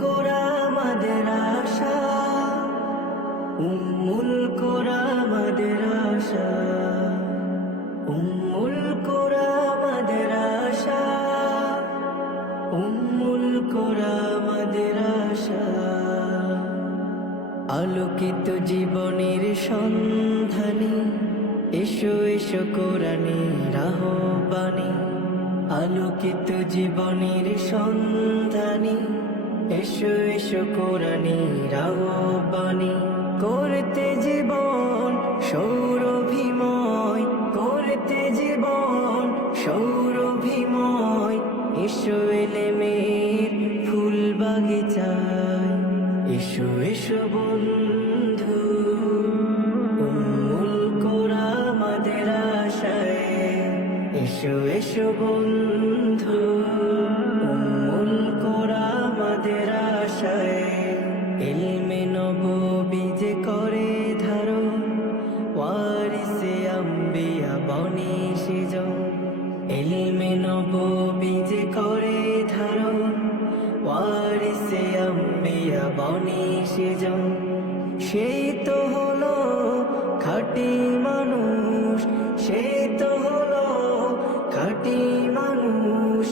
কোরা আমাদের আশা, উম্মুল কোরা আমাদের আশা, উম্মুল কোরা আমাদের আশা, উম্মুল কোরা আমাদের আশা। আলোকিত জীবনের সন্ধানে এসো এসো কোরআনের আহ্বানে, আলোকিত জীবনের সন্ধানে এসো এসো কোরআনের আহ্বানে। করতে জীবন সৌরভিময়, করতে জীবন সৌরভিময়, এসো এলেমের ফুল বাগিচায়, এসো এসো বন্ধু, উম্মুল কোরা আমাদের আশায়, এসো এসো বন্ধু, উম্মুল কোরা আমাদের আশায়। ইলমে নববী যে করে ধারণ, ওয়ারিসে আম্বিয়া বনে সেজন। ইলমে নববী যে করে ধারণ, ওয়ারিসে আম্বিয়া বনে সেজন। সেই তো হলো খাঁটি মানুষ, সেই তো হলো খাঁটি মানুষ,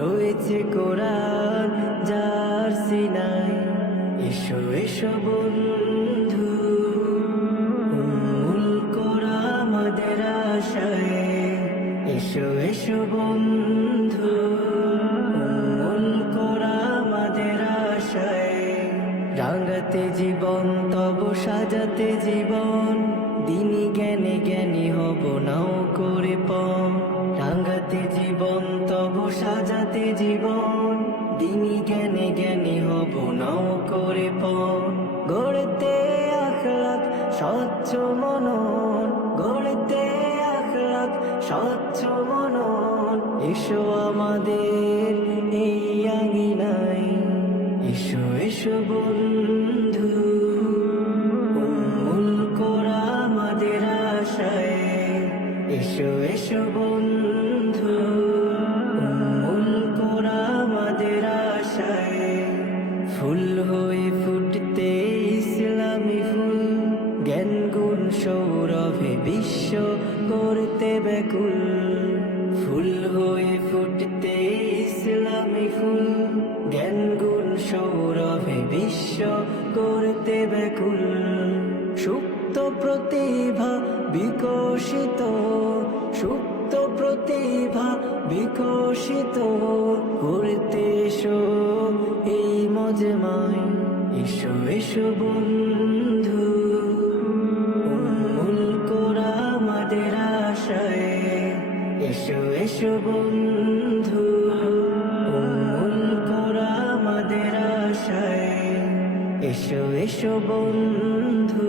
রয়েছে কোরআন যার সিনায়। এসো এসো বন্ধু, উম্মুল কোরা আমাদের আশায়, এসো এসো বন্ধু, উম্মুল কোরা আমাদের আশায়। রাঙাতে জীবন তব সাজাতে জীবন, দিনী জ্ঞানে জ্ঞানী হব নাও করে পণ। রাঙাতে জীবন তব সাজাতে জীবন, দিনী জ্ঞানে জ্ঞানী হব নাও করে পণ। গড়তে আখলাক স্বচ্ছ মনন, গড়তে আখলাক স্বচ্ছ মনন, এসো আমাদের এই আঙিনায়, এসো এসো বন্ধু, উম্মুল কোরা আমাদের আশায়, এসো এসো বন্ধু, উম্মুল কোরা আমাদের আশায়। ফুল হয়ে ফুটতে ইসলামী ফুল, জ্ঞান গুণ সৌরভে বিশ্ব করতে ব্যাকুল। ফুল হয়ে ফুটতে ইসলামী ফুল, জ্ঞান গুণ সৌরভে বিশ্ব করতে ব্যাকুল। সুপ্ত প্রতিভা বিকশিত, সুপ্ত প্রতিভা বিকশিত করতে এসো এই মজমায়, এসো এসো বন্ধু, উম্মুল কোরা আমাদের আশায়, এসো এসো বন্ধু, উম্মুল কোরা আমাদের আশায়, এসো এসো বন্ধু।